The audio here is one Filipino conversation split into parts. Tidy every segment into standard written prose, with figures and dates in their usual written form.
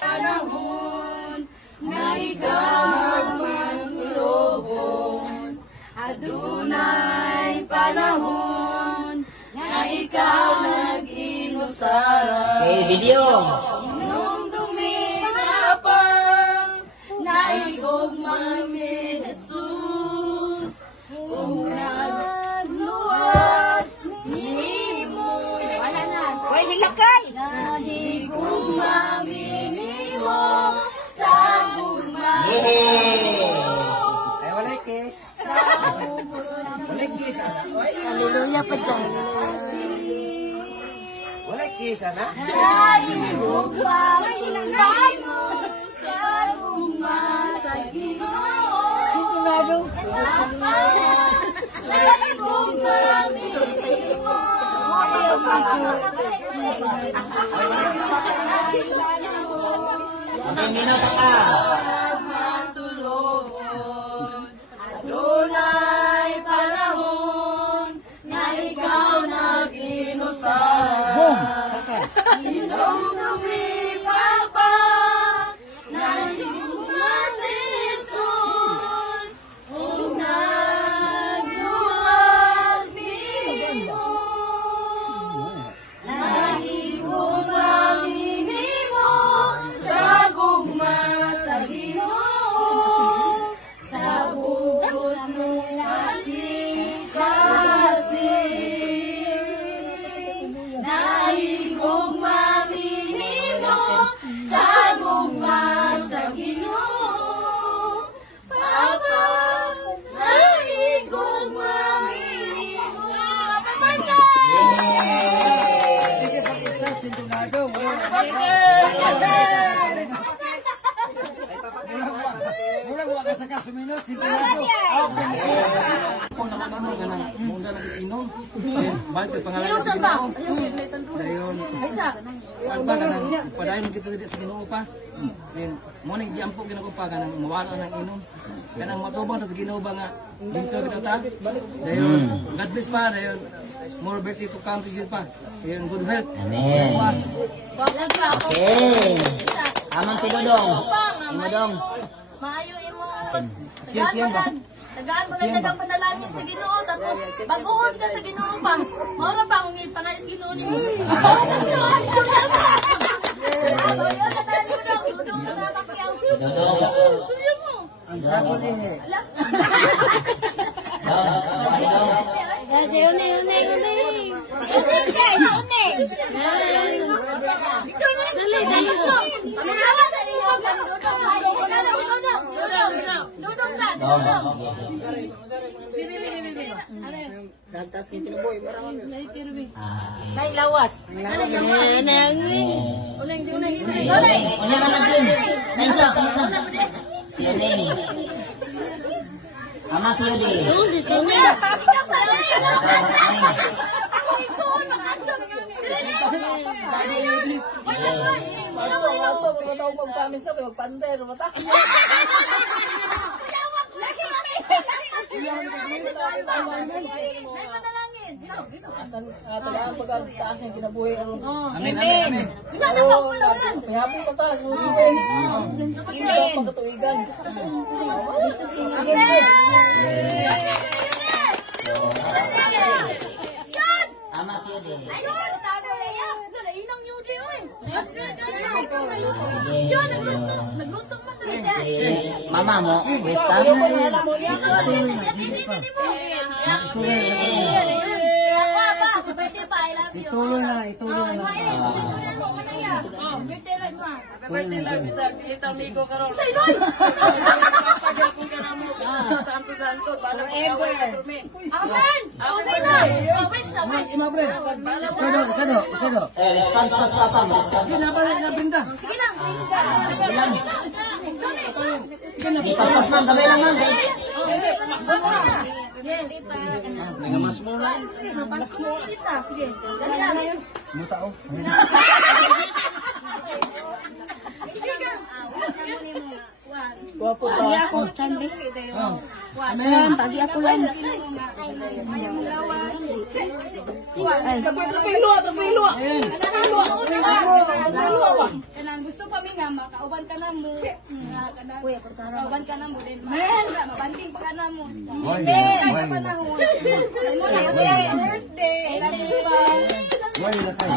Panahon na ikaw magmasulubon, adunay panahon na ikaw nag-inusara. Okay, video. Nung dumipapang naigugma si Jesus, kung nagluwas ni mo. Wala na. Uy, hilakay! Nahigugma minimo sa gugma. Ay, walay kiss. Sa ubos Walay kiss, anak. Oy, Hallelujah pa dyan. walay kiss, anak. nahigugma minimo sa gugma sa Ginoo. Sintonado. Nahigugma minimo. Okay, minuto ka. Masulubon, adunay panahon na ikaw nag-inusara. Boom! Saka. Ilong lumipapang nahigugma si Jesus, kung nagluwas ni mo. Nahigugma minimo sa gugma sa Ginoo, sa bugos mo kasing-kasing. Nahigugma minimo sa gugma sa Ginoo, Papa, nahigugma minimo. Happy birthday! Sintonado. Mura wala ka sa kasuminot. Sintonado. Kung naman ano, ganang muna lang inom. Balik ang pangalan Inom ng saan ba? Ginoo. Dayon, Isa. ano ba, ganang padayon mo kita dito sa Ginoo pa. Then, muna yung diampo ginagawa pa, ganang mawala ng inom. Ganang matubang ta sa Ginoo ba nga, dito kita ta. Dayon, God bless pa, dayon, more birthday to come to you pa. Dayon, good health. Amen. Balag pa ako. Okay. Isa. Amang Tinodong. Tinodong. Maayo imong tagaan mo lang dagang panalangin sa Ginoo, tapos baguhon ka sa Ginoo pa. Maura pa kung ipanay sa Ginoo ni mo. Ang sagot eh. Kasi unay. Dali. May lawas. Unang ka nagin. Nensa, siya din. Ama siya din. Tagaan pagkataas ng kinabuhi. Amen. Kaya po pataas, susunod. Pagkatuigan. Ama siya din. Mama mo, Westa. Ituloy na. Birthday lang, bisa bilita amigo karon. Santo, bala ko Amen! Kado. Response pas papa mo. Sige na. Di pas man, tabi lang man. Mga mas mo na. Sige. Dali na. Muta o. Wapo Pagi pa. ako, Chandi. Amen. Pagi ako lang. Tapilo. makauban ka na mo. Uy, ako tara. Kauban ka na mo din. Mabanting pa ka na mo. Hoy, Kaya hoy. pa na mo. Ay mo na birthday. Love you pa. Hoy, lakay.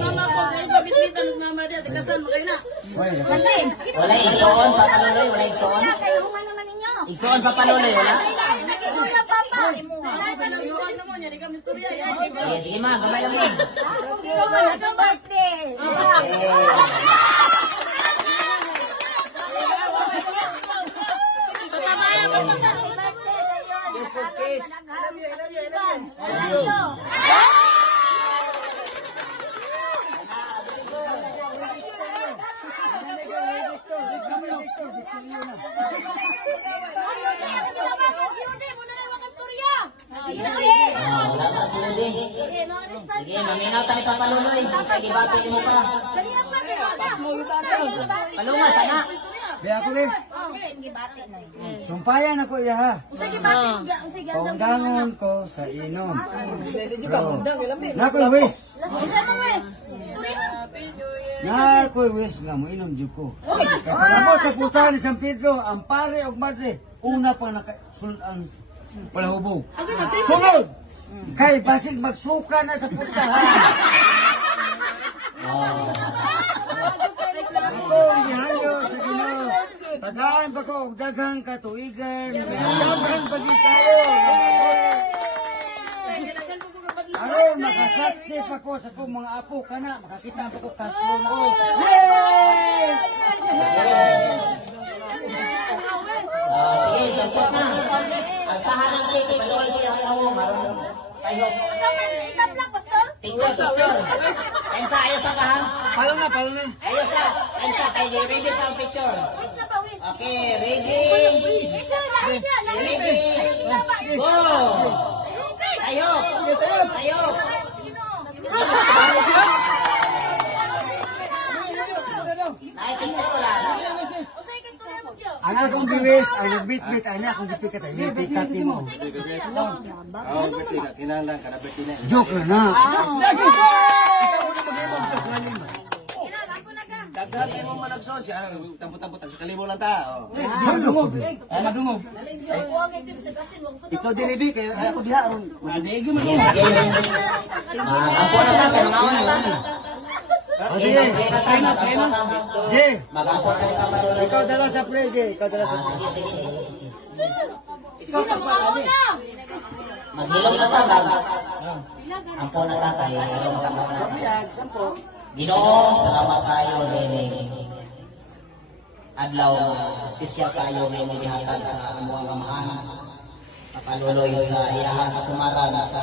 Mama ko kay babit-bitan sa mama dia tikasan mo kay na. Hoy, lakay. Wala igsoon, papaluloy, wala igsoon. Kailangan naman ninyo. Igsoon, papaluloy, wala? Nakisuya, papa. Ay pa nang suwan mo niya di ka misturya. Sige, sige ma, gamay lang mo. Ikaw man, ikaw birthday. Wala ka sila din. Sige, maminaw tayo papaluloy. Sige, bati mo pa. Palunga, sana. Kaya ako rin. Sumpayan ako iya ha. Paundangon ko sa inom. Nakoy wish. Nakoy wish nga mo inom jud ko. Kapag sa puta ni San Pedro, ang pare og madre, una pa nakasulod ang palahubog. Sunod! Kay basig magsuka na sa puntahan. Kung gihanyo sa Ginoo, tagaan pa ko og daghang katuigan, daghang pagitayo. Aron makasaksi pa ko sa kong mga apo kana, makakita pa ko kaslo na ko. Sige, dapat na. Ang sahanang cake, paluloy siya ang tao, maroon. Tayo. Picture, picture. Ensa, ayos sa kahang. Palo na, palo na. Ayos sa. Ensa, kayo ready sa ang picture. Okay, ready. Ready. Go. Tayo. Tayo. Ay, picture wala. Ang akong biwis, ang nagbit-bit, ang akong gipikat, ang nagbit-kat mo. Kinahanglan ka na ba kinahanglan? Joke na. Dagdagan mo managsos, tampot-tampot sa kalibo lang ta. Madungog. Madungog. Ikaw dilibi, kaya ako diha ron. Madegi man. Ang po na sa kayo, mga una. Sige. Try na. Jay, Mag-ampon ka sa paluloy. ikaw dala sa pre, Jay. Ikaw dala sa pre. Sige, sige. Ikaw ka pa, Ali. Maghilom na ta, bag. Ampon na ta, kaya sa makakaon na. Ginoo, salamat kayo, Rening. Adlaw, espesyal kayo ngayon ng ihatag sa amuang amahan. Papaluloy sa iyahan kasumaran sa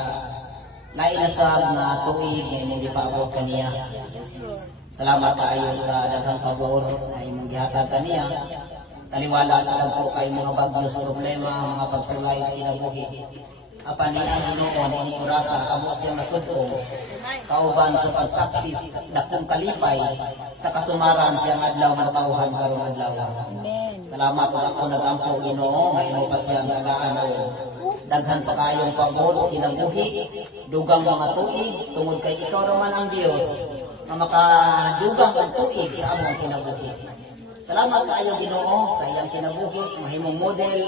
nailasab na tuig ngayon mong ipaabot kaniya. Salamat kayo sa daghang pabor na imong gihatag kaniya. Taliwala sa dagko kay mga bagyo sa problema, mga pagsulay sa kinabuhi. Apan ni ang Ginoo ni orasa amo siyang nasudto. Kauban sa pagsaksi dakong kalipay sa kasumaran siyang adlaw matawhan karong adlaw. Salamat ug ako nagampo Ginoo nga imo pa siyang tagaan o daghan pa kayong pabor sa kinabuhi, dugang mga tuig tungod kay ikaw raman ang Dios nga makadugang og tuig sa among kinabuhi. Salamat kaayo Ginoo sa iyang kinabuhi, mahimong model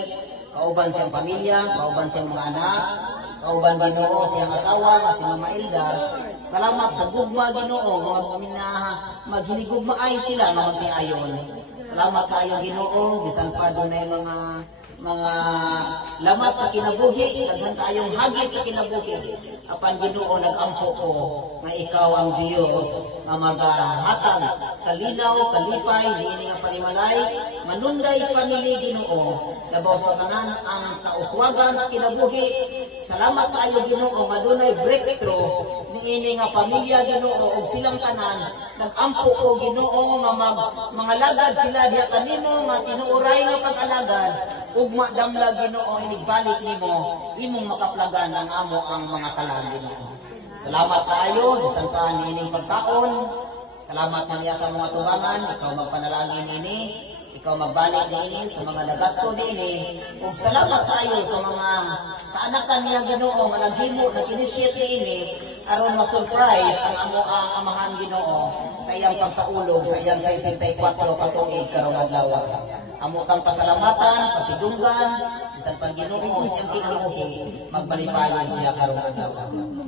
kauban siyang pamilya, kauban siyang mga anak, kauban Ginoo siyang asawa nga si Mama Elda. Salamat sa gugma Ginoo nga maghinigugmaay sila nga magtiayon. Salamat kaayo Ginoo bisan pa dunay mga lamat sa kinabuhi, daghan kayong hagit sa kinabuhi. Apan Ginoo nagampo ko nga ikaw ang Dios nga magahatag kalinaw, kalipay, diini nga panimalay, manunday panili Ginoo, labaw sa tanan ang kauswagan sa kinabuhi. Salamat kayo Ginoo, madunay breakthrough niini nga pamilya Ginoo og silang tanan. Nagampo ko Ginoo nga mga lagad sila diha kanimo nga tinuoray nga pag-alagad. Ugma damla Ginoo inigbalik nimo imong makaplagan ang amo ang mga kalag Ginoo. Salamat kaayo bisan pa niining pagkaon. Salamat man niya sa mga tubangan, ikaw magpanalangin nini, ikaw magbalik nini sa mga nagasto nini. Ug salamat kaayo sa mga kaanakan niya Ginoo nga naghimo nag-initiate nini aron ma-surprise ang ang amahan Ginoo sa iyang pagsaulog sa iyang 64 katuig karong adlaw. Amo kang pasalamatan, pasidunggan, bisan pag Ginoo sa iyang kinabuhi, magbalipayon siya karong adlaw.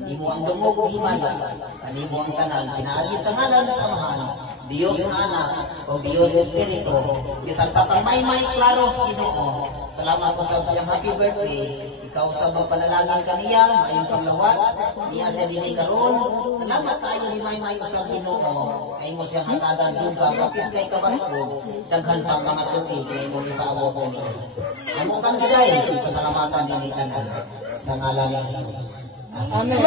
Imo ang dungog ug himaya, kanimo ang tanan pinaagi sa ngalan sa amahan, Diyos na anak o Diyos Espiritu, bisan pa pang may klaro sa Ginoo. Salamat po sa siyang happy birthday. Ikaw sa magpanalangin kaniya, mayong panglawas, niya siya din karon. Salamat kayo ni may usang Ginoo. Kay mo siyang hatagan duga, kapis kay kabasko, daghan pang mga tuig kay mo ipaabot ko niya. Amo kang giday, pasalamatan din ni tanan sa ngalan ni Jesus. Amen.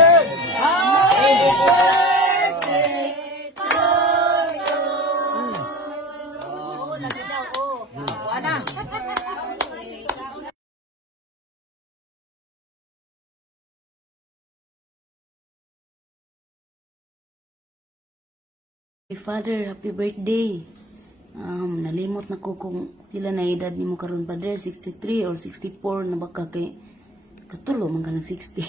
Father, happy birthday. Nalimot na ko kung sila na edad ni mo karon, Father, 63 or 64 na baka kay katulo man ka ng 60.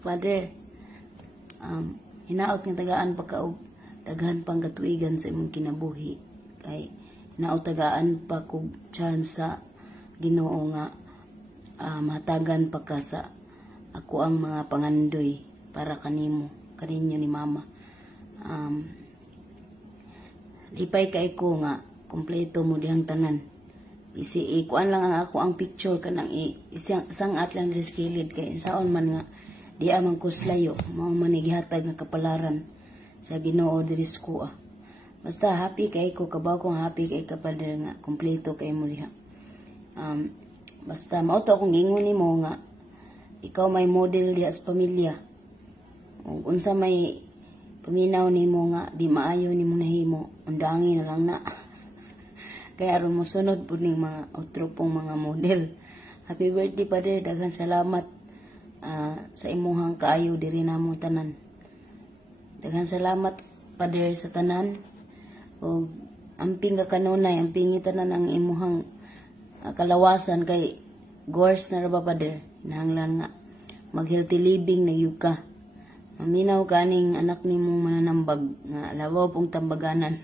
Father, hinaot ng tagaan pa ka og daghan pang katuigan sa imong kinabuhi. Kay hinaot tagaan pa kog chance sa Ginoo nga mahatagan pa ka sa ako ang mga pangandoy para kanimo, kaninyo ni Mama. Lipay kay ko nga kompleto mo dihang tanan. Ikuan lang ang ako ang picture kanang isang atlang riskilid kay saon man nga di amang kuslayo mao man gihatag nga kapalaran sa Ginoo diri sa kuha. Basta happy kay ko, kabaw kong happy kay Father nga kompleto kay mo diha. Basta mao to akong gingon nimo nga ikaw may model diha sa pamilya. Ug unsa may paminaw nimo nga di maayo nimo nahimo, undangin na lang na. Kaya aron mo sunod po ning mga outro pong mga model. Happy birthday, Father. Daghang salamat sa imuhang kaayo diri namo tanan. Daghang salamat, Father, sa tanan. O amping ka kanunay, amping tanan ang imuhang kalawasan kay gors na ra ba, Father. Nahanglan nga mag-healthy living na yuka. Maminaw kaning anak nimong mananambag nga labaw pong tambaganan.